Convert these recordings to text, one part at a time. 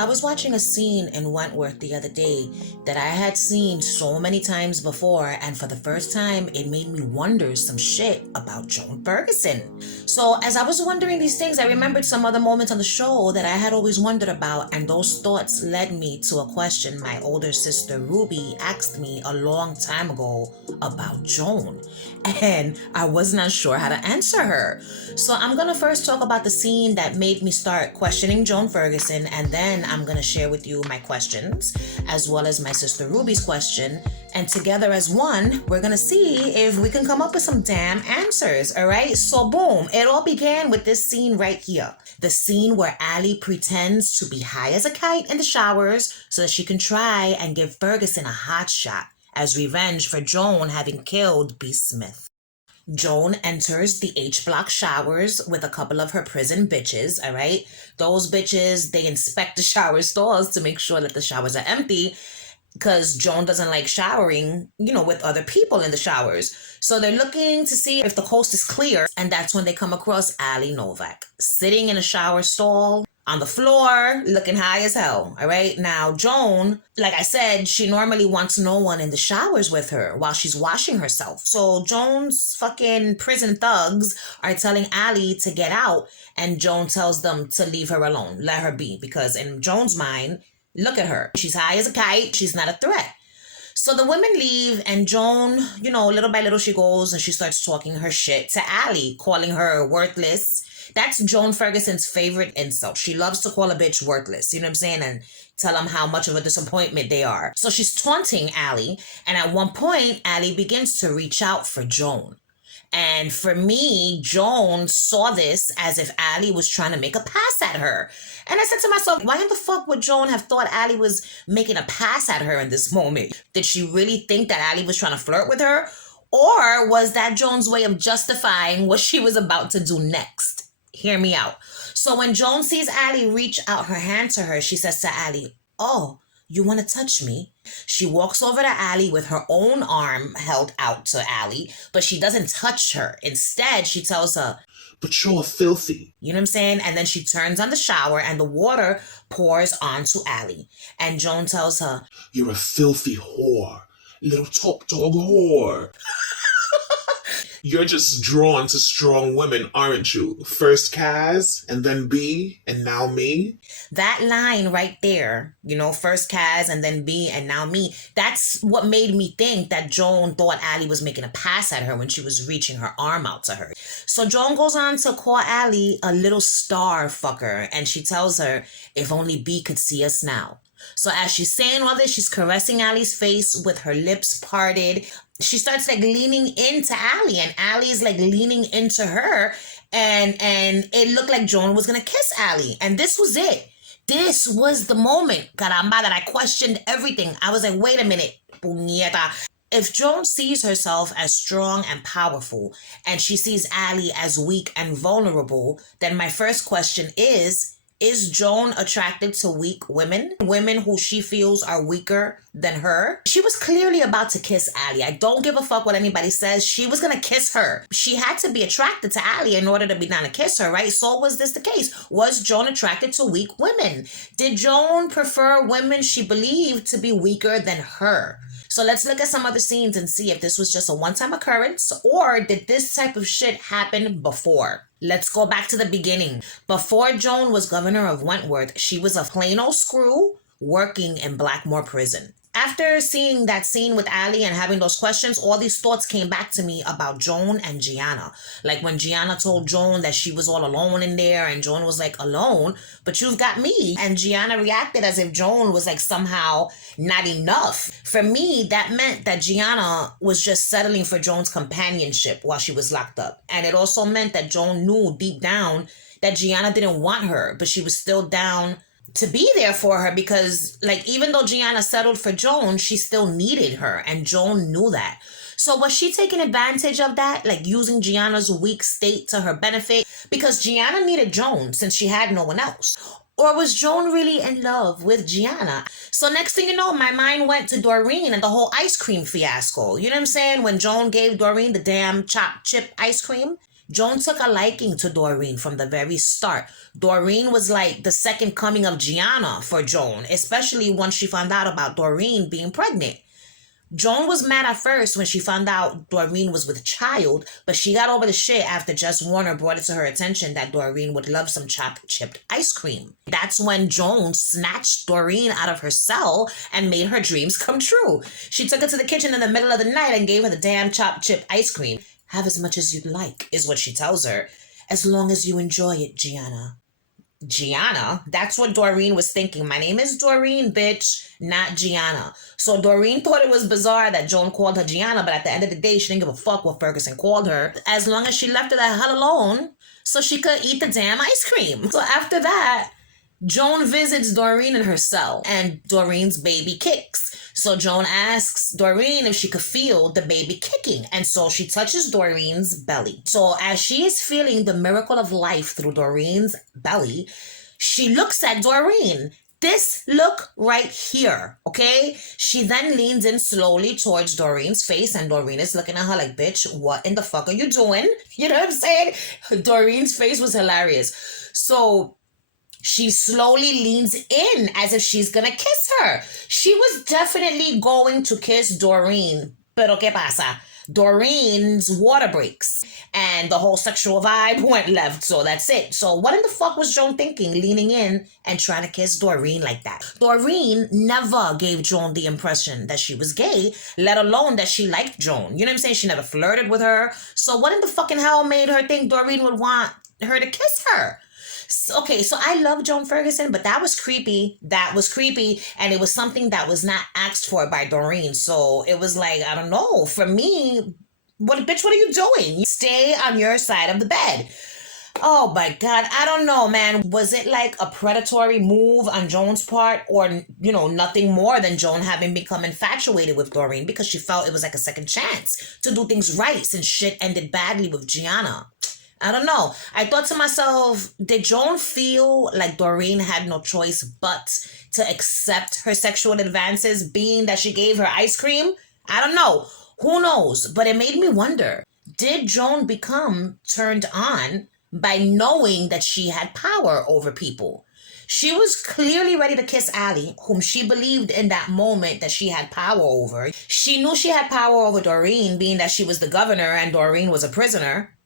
I was watching a scene in Wentworth the other day that I had seen so many times before, and for the first time, it made me wonder some shit about Joan Ferguson. So, as I was wondering these things, I remembered some other moments on the show that I had always wondered about, and those thoughts led me to a question my older sister Ruby asked me a long time ago about Joan, and I was not sure how to answer her. So, I'm gonna first talk about the scene that made me start questioning Joan Ferguson, and then I'm going to share with you my questions as well as my sister Ruby's question. And together as one, we're going to see if we can come up with some damn answers. All right. So boom, it all began with this scene right here. The scene where Allie pretends to be high as a kite in the showers so that she can try and give Ferguson a hot shot as revenge for Joan having killed B. Smith. Joan enters the H-block showers with a couple of her prison bitches, all right? Those bitches, they inspect the shower stalls to make sure that the showers are empty because Joan doesn't like showering, with other people in the showers. So they're looking to see if the coast is clear, and that's when they come across Allie Novak, sitting in a shower stall, on the floor, looking high as hell, all right? Now, Joan, like I said, she normally wants no one in the showers with her while she's washing herself. So Joan's fucking prison thugs are telling Allie to get out, and Joan tells them to leave her alone, let her be, because in Joan's mind, look at her. She's high as a kite. She's not a threat. So the women leave, and Joan, little by little she goes and she starts talking her shit to Allie, calling her worthless. That's Joan Ferguson's favorite insult. She loves to call a bitch worthless, you know what I'm saying? And tell them how much of a disappointment they are. So she's taunting Allie, and at one point, Allie begins to reach out for Joan. And for me, Joan saw this as if Allie was trying to make a pass at her. And I said to myself, why in the fuck would Joan have thought Allie was making a pass at her in this moment? Did she really think that Allie was trying to flirt with her? Or was that Joan's way of justifying what she was about to do next? Hear me out. So when Joan sees Allie reach out her hand to her, she says to Allie, "Oh, you want to touch me?" She walks over to Allie with her own arm held out to Allie, but she doesn't touch her. Instead, she tells her, "But you're filthy." You know what I'm saying? And then she turns on the shower and the water pours onto Allie. And Joan tells her, "You're a filthy whore. Little top dog whore." You're just drawn to strong women, aren't you? First Kaz, and then B, and now me. That line right there, first Kaz and then B and now me, that's what made me think that Joan thought Allie was making a pass at her when she was reaching her arm out to her. So Joan goes on to call Allie a little star fucker, and she tells her, if only B could see us now. So as she's saying all this, she's caressing Allie's face with her lips parted. She starts leaning into Allie, and Allie's leaning into her, and it looked like Joan was gonna kiss Allie, and this was it. This was the moment, caramba, that I questioned everything. I was like, wait a minute, puñeta. If Joan sees herself as strong and powerful, and she sees Allie as weak and vulnerable, then my first question is Joan attracted to weak women? Women who she feels are weaker than her? She was clearly about to kiss Allie. I don't give a fuck what anybody says. She was going to kiss her. She had to be attracted to Allie in order to be down to kiss her, right? So was this the case? Was Joan attracted to weak women? Did Joan prefer women she believed to be weaker than her? So let's look at some other scenes and see if this was just a one-time occurrence, or did this type of shit happen before? Let's go back to the beginning. Before Joan was governor of Wentworth, she was a plain old screw working in Blackmore Prison. After seeing that scene with Allie and having those questions, all these thoughts came back to me about Joan and Gianna. Like when Gianna told Joan that she was all alone in there, and Joan was like, alone? But you've got me. And Gianna reacted as if Joan was somehow not enough. For me, that meant that Gianna was just settling for Joan's companionship while she was locked up. And it also meant that Joan knew deep down that Gianna didn't want her, but she was still down to be there for her because, even though Gianna settled for Joan, she still needed her, and Joan knew that. So was she taking advantage of that, using Gianna's weak state to her benefit? Because Gianna needed Joan since she had no one else. Or was Joan really in love with Gianna? So next thing you know, my mind went to Doreen and the whole ice cream fiasco. You know what I'm saying? When Joan gave Doreen the damn chopped chip ice cream. Joan took a liking to Doreen from the very start. Doreen was like the second coming of Gianna for Joan, especially once she found out about Doreen being pregnant. Joan was mad at first when she found out Doreen was with child, but she got over the shit after Jess Warner brought it to her attention that Doreen would love some chopped chipped ice cream. That's when Joan snatched Doreen out of her cell and made her dreams come true. She took her to the kitchen in the middle of the night and gave her the damn chopped chip ice cream. Have as much as you'd like, is what she tells her. As long as you enjoy it, Gianna. Gianna? That's what Doreen was thinking. My name is Doreen, bitch, not Gianna. So Doreen thought it was bizarre that Joan called her Gianna, but at the end of the day, she didn't give a fuck what Ferguson called her, as long as she left her the hell alone so she could eat the damn ice cream. So after that, Joan visits Doreen in her cell, and Doreen's baby kicks. So Joan asks Doreen if she could feel the baby kicking, and so she touches Doreen's belly. So as she is feeling the miracle of life through Doreen's belly, she looks at Doreen. This look right here, okay? She then leans in slowly towards Doreen's face, and Doreen is looking at her like, bitch, what in the fuck are you doing? You know what I'm saying? Doreen's face was hilarious. So she slowly leans in as if she's gonna kiss her. She was definitely going to kiss Doreen. Pero ¿qué pasa? Doreen's water breaks and the whole sexual vibe went left, so that's it. So what in the fuck was Joan thinking, leaning in and trying to kiss Doreen like that? Doreen never gave Joan the impression that she was gay, let alone that she liked Joan. You know what I'm saying? She never flirted with her. So what in the fucking hell made her think Doreen would want her to kiss her? Okay, so I love Joan Ferguson, but that was creepy. That was creepy, and it was something that was not asked for by Doreen. So it was like, I don't know. For me, what are you doing? Stay on your side of the bed. Oh my God, I don't know, man. Was it like a predatory move on Joan's part, or, nothing more than Joan having become infatuated with Doreen because she felt it was like a second chance to do things right since shit ended badly with Gianna? I don't know. I thought to myself, did Joan feel like Doreen had no choice but to accept her sexual advances, being that she gave her ice cream? I don't know. Who knows? But it made me wonder, did Joan become turned on by knowing that she had power over people? She was clearly ready to kiss Allie, whom she believed in that moment that she had power over. She knew she had power over Doreen, being that she was the governor and Doreen was a prisoner.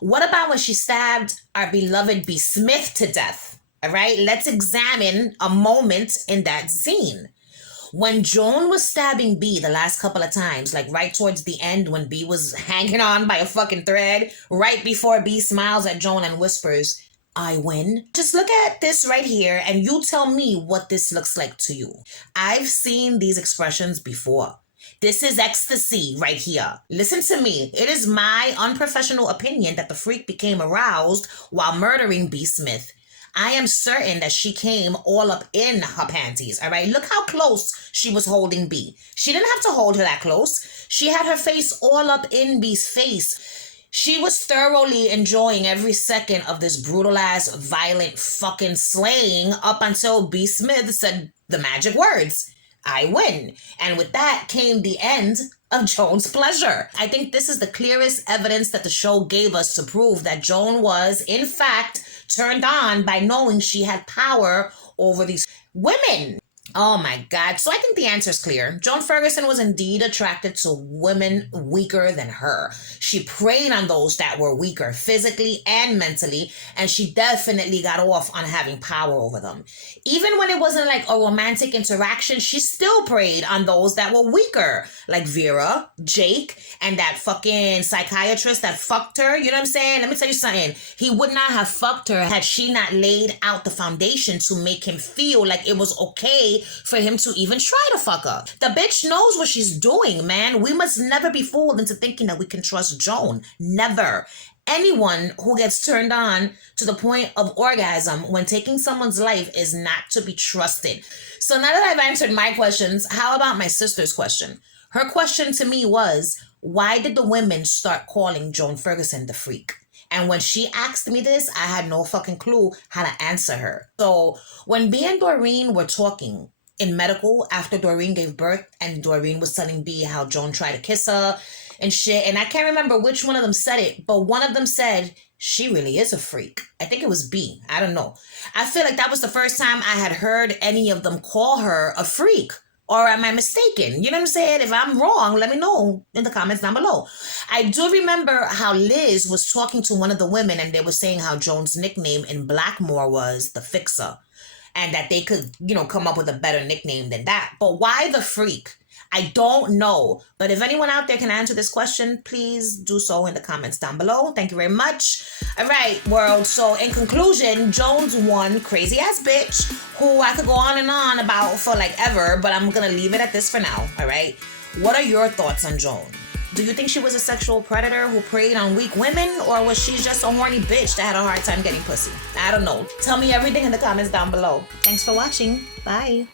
What about when she stabbed our beloved B. Smith to death? All right, let's examine a moment in that scene. When Joan was stabbing B the last couple of times, like right towards the end when B was hanging on by a fucking thread, right before B smiles at Joan and whispers, I win. Just look at this right here and you tell me what this looks like to you. I've seen these expressions before. This is ecstasy right here. Listen to me. It is my unprofessional opinion that the freak became aroused while murdering B. Smith. I am certain that she came all up in her panties, all right? Look how close she was holding B. She didn't have to hold her that close. She had her face all up in B's face. She was thoroughly enjoying every second of this brutal-ass, violent fucking slaying up until B. Smith said the magic words. I win. And with that came the end of Joan's pleasure. I think this is the clearest evidence that the show gave us to prove that Joan was, in fact, turned on by knowing she had power over these women. Oh my God. So I think the answer is clear. Joan Ferguson was indeed attracted to women weaker than her. She preyed on those that were weaker physically and mentally, and she definitely got off on having power over them. Even when it wasn't like a romantic interaction, she still preyed on those that were weaker, like Vera, Jake, and that fucking psychiatrist that fucked her. You know what I'm saying? Let me tell you something. He would not have fucked her had she not laid out the foundation to make him feel like it was okay for him to even try to fuck her. The bitch knows what she's doing, man. We must never be fooled into thinking that we can trust Joan. Never. Anyone who gets turned on to the point of orgasm when taking someone's life is not to be trusted. So now that I've answered my questions, how about my sister's question? Her question to me was, why did the women start calling Joan Ferguson the freak? And when she asked me this, I had no fucking clue how to answer her. So when B and Doreen were talking in medical after Doreen gave birth and Doreen was telling B how Joan tried to kiss her and shit. And I can't remember which one of them said it, but one of them said, she really is a freak. I think it was B. I don't know. I feel like that was the first time I had heard any of them call her a freak. Or am I mistaken? You know what I'm saying? If I'm wrong, let me know in the comments down below. I do remember how Liz was talking to one of the women and they were saying how Joan's nickname in Blackmore was the Fixer. And that they could, come up with a better nickname than that. But why the freak? I don't know. But if anyone out there can answer this question, please do so in the comments down below. Thank you very much. All right, world. So in conclusion, Joan's one crazy ass bitch who I could go on and on about for like ever, but I'm going to leave it at this for now. All right. What are your thoughts on Joan? Do you think she was a sexual predator who preyed on weak women, or was she just a horny bitch that had a hard time getting pussy? I don't know. Tell me everything in the comments down below. Thanks for watching. Bye.